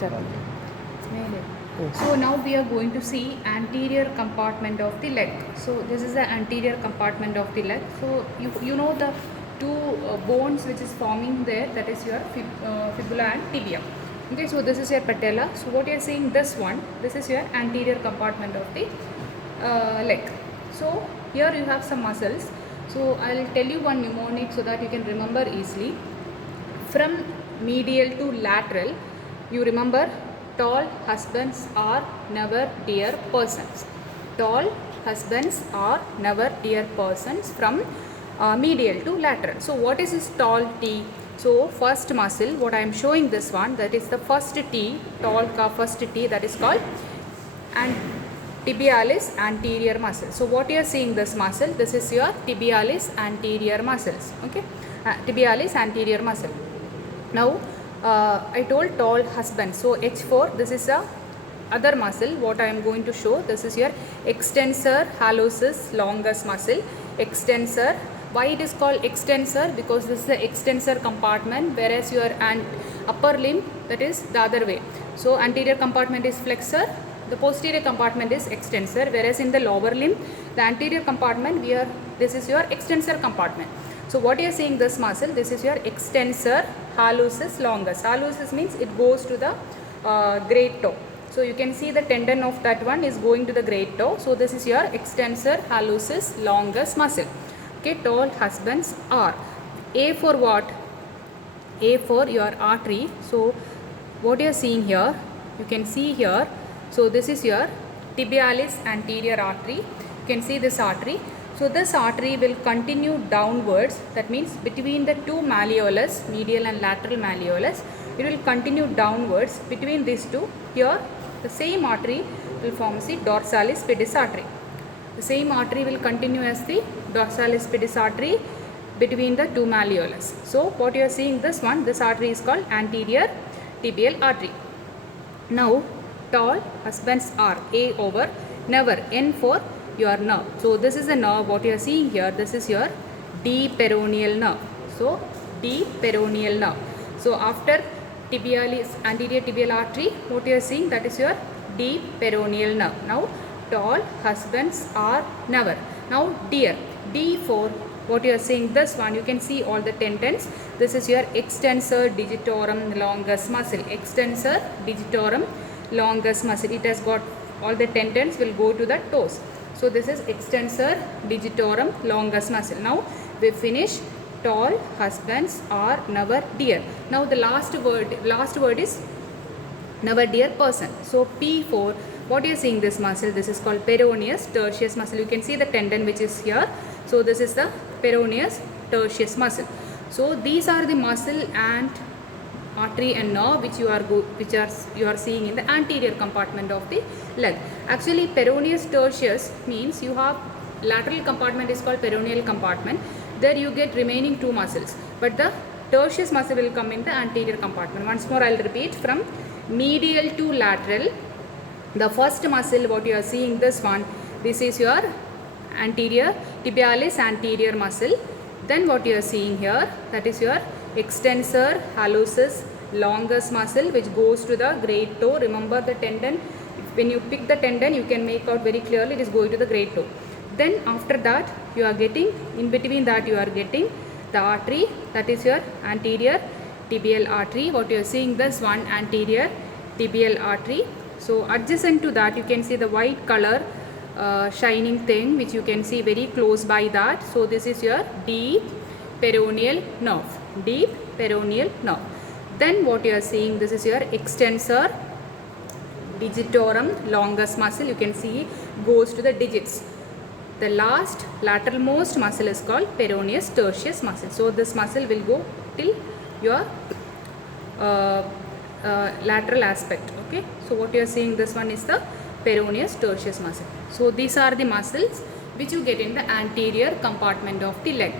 step. So now we are going to see anterior compartment of the leg. So this is the anterior compartment of the leg. So you know the two bones which is forming there, that is your fibula and tibia. Okay, so this is your patella. So what you are seeing, this one, this is your anterior compartment of the leg. So here you have some muscles. So I'll tell you one mnemonic so that you can remember easily. From medial to lateral, you remember, tall husbands are never dear persons. Tall husbands are never dear persons from medial to lateral. So what is this tall T? So first muscle, what I am showing this one, that is the first T, tall ka first T, that is called and tibialis anterior muscle. So what you are seeing, this muscle, this is your tibialis anterior muscles. Okay, tibialis anterior muscle. Now I told tall husband. So H4, this is a other muscle. What I am going to show, this is your extensor hallucis longus muscle. Extensor. Why it is called extensor? Because this is the extensor compartment, whereas your upper limb, that is the other way. So anterior compartment is flexor, the posterior compartment is extensor, whereas in the lower limb, the anterior compartment, this is your extensor compartment. So what you are seeing, this muscle, this is your extensor hallucis longus. Hallucis means it goes to the great toe. So you can see the tendon of that one is going to the great toe. So this is your extensor hallucis longus muscle. Okay, tall husbands are. A for what? A for your artery. So what you are seeing here, you can see here. So this is your tibialis anterior artery. You can see this artery. So this artery will continue downwards. That means between the two malleolus, medial and lateral malleolus, it will continue downwards. Between these two, here the same artery will form the dorsalis pedis artery. The same artery will continue as the dorsalis pedis artery between the two malleolus. So what you are seeing, this one, this artery is called anterior tibial artery. Now tall husbands are. A over never. N for your nerve. So this is the nerve. What you are seeing here, this is your deep peroneal nerve. So deep peroneal nerve. So after tibialis anterior tibial artery, what you are seeing, that is your deep peroneal nerve. Now tall husbands are never. Now dear. D for what you are seeing, this one, you can see all the tendons. This is your extensor digitorum longus muscle. Extensor digitorum longus muscle. It has got all the tendons will go to the toes. So this is extensor digitorum longus muscle. Now we finish. Tall husbands are never dear. Now the last word is never dear person. So P4, what you are seeing, this muscle, this is called peroneus tertius muscle. You can see the tendon which is here. So this is the peroneus tertius muscle. So these are the muscle and artery and nerve which you are seeing in the anterior compartment of the leg. Actually peroneus tertius means you have lateral compartment is called peroneal compartment. There you get remaining two muscles, but the tertius muscle will come in the anterior compartment. Once more I will repeat, from medial to lateral, the first muscle what you are seeing, this one, this is your anterior tibialis anterior muscle. Then what you are seeing here, that is your extensor hallucis longus muscle which goes to the great toe. Remember the tendon, when you pick the tendon you can make out very clearly it is going to the great toe. Then after that you are getting, in between that you are getting the artery, that is your anterior tibial artery. What you are seeing, this one, anterior tibial artery. So adjacent to that you can see the white color shining thing which you can see very close by that. So this is your deep peroneal nerve. Deep peroneal nerve. Then what you are seeing, this is your extensor digitorum longus muscle. You can see goes to the digits. The last lateralmost muscle is called peroneus tertius muscle. So this muscle will go till your lateral aspect. Okay. So what you are seeing, this one is the peroneus tertius muscle. So these are the muscles which you get in the anterior compartment of the leg.